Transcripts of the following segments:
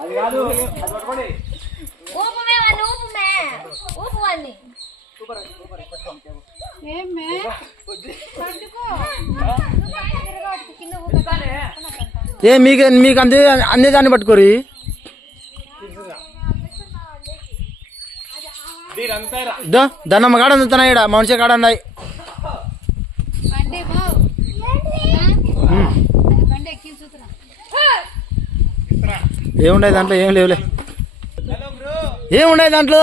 అది కాదు అది పట్టుకోండి ఊపుమే వాడిని ఊపు వాడిని ఏమే ఏ మీకు అన్ని దాన్ని పట్టుకోరి దన్నమ్మ కాడ అందుతున్నాయి ఇక్కడ మనిషి కాడ ఉన్నాయి ఏముండే దాంట్లో ఏం లేవులే ఏముండే దాంట్లో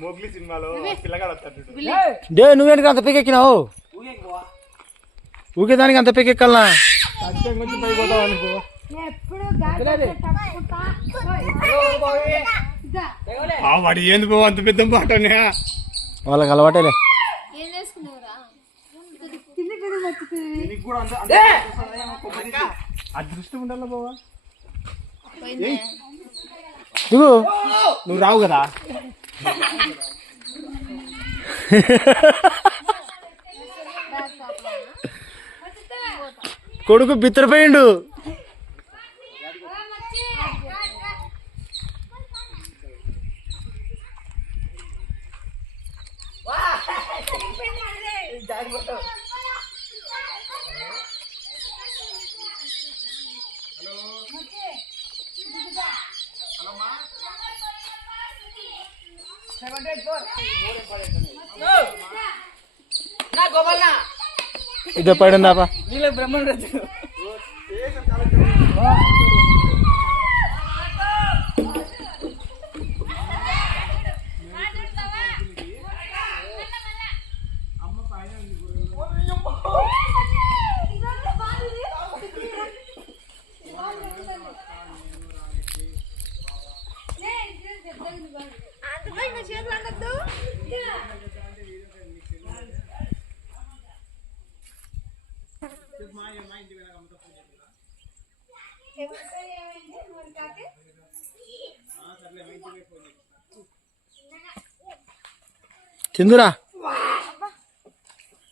మోగ్లీ సినిమాలో పిల్లగాడు వస్తాడు డే నువ్వేంటికి అంత పెకెక్కినావు ఊకే దానికి అంత పెకెక్కాలనా వాడు ఏంది పో అంత పెద్ద మాట వాళ్ళకి అలవాటేలే అదృష్టం ఉండాల బావా నువ్వు రావు కదా కొడుకు బిత్తరపోయిండు ఇదే పడిందాపా తిందురా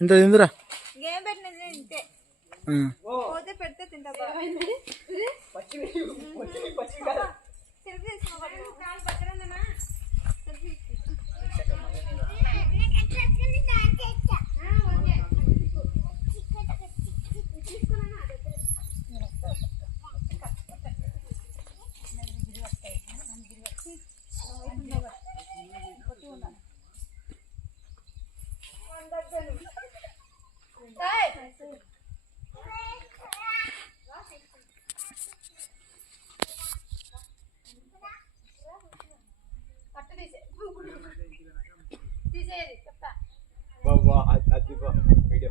ఇంత తిందురా వీడియో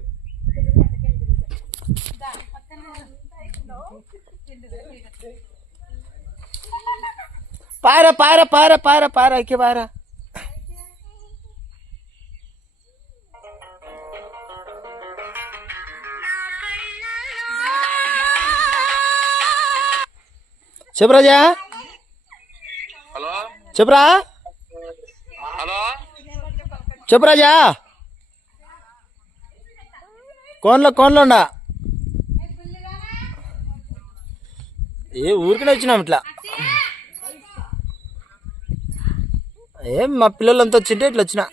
పారా పారా పారా పారా పారా ఎక్కి పారా చెప్పురాజా చెప్పురా చెప్పురాజా కోన్లో ఏ ఊరికనే వచ్చినాం ఇట్లా ఏం మా పిల్లలంతా వచ్చింటే ఇట్లా వచ్చిన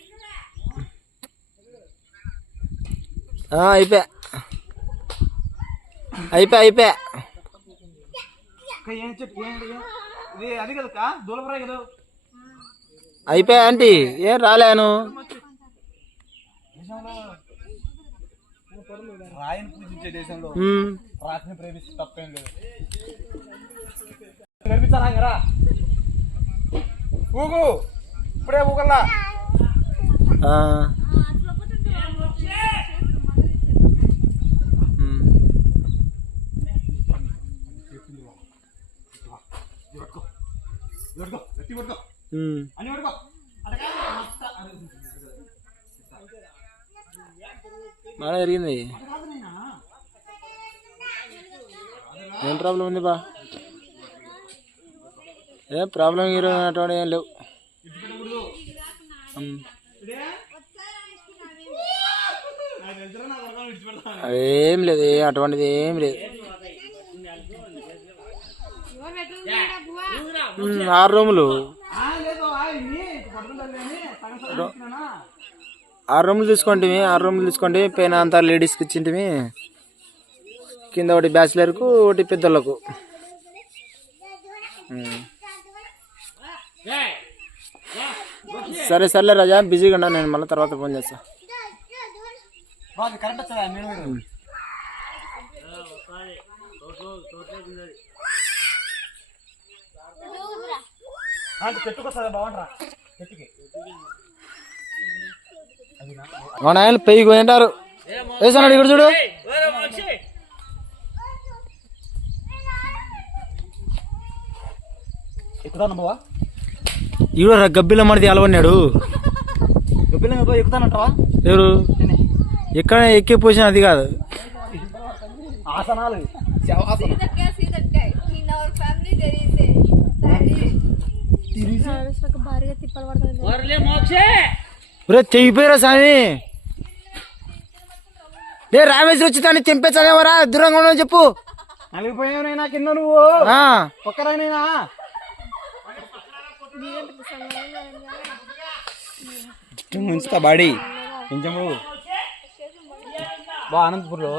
అయిపోయా అయిపోయా ఆంటీ ఏం రాలేను రాయని పూజించే దేశంలో రాత్రిని ప్రేమిస్తే తప్పేం లేదు ప్రేమిస్తారా ఊగు ఇప్పుడే ఊగల్లా గట్టి పట్టుకో ఉమ్. అని పట్టుకో బాగా జరిగింది. ఏం ప్రాబ్లం ఉంది బా? ఏం ప్రాబ్లం హీరో అటువంటి ఏం లేవు. ఏం లేదు, అటువంటిది ఏం లేదు. 6 రూములు 6 రూములు తీసుకోండి. 6 రూములు తీసుకోండి. పైన అంతా లేడీస్కి ఇచ్చింటివి, కింద ఒకటి బ్యాచిలర్కు ఒకటి పెద్దోళ్ళకు. సరే సర్లే రాజా, బిజీగా ఉన్నా, నేను మళ్ళీ తర్వాత ఫోన్ చేస్తా. కరెంట్ వస్తుందా మీరు చెట్టుకొస్తుందా బాగుంటారా చెట్టుకి మన ఆయన పెయ్యి పోయింటారు. వేసాడు ఇక్కడ చూడు. ఎక్కుతాను బావా, ఈడ గబ్బిల మడిది అలవన్నాడు. గబ్బిల ఎక్కుతానంటావా? ఎవరు ఎక్కడ ఎక్కే పొజిషన్ అది కాదు. ఆసనాలు భారీగా తిప్పలు పడుతుంది. తెగిపోయారా స్వామి? రే రామేశ్వర వచ్చి దాన్ని తెంపేచ్చదేవరా, దూరంగా ఉండని చెప్పు. నలిగిపోయావునైనా కింద నువ్వు ఒక్కరైనా ఉంచుతా బాడీ కొంచెం బా అనంతపూర్లో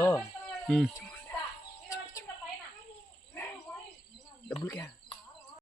డబ్బులు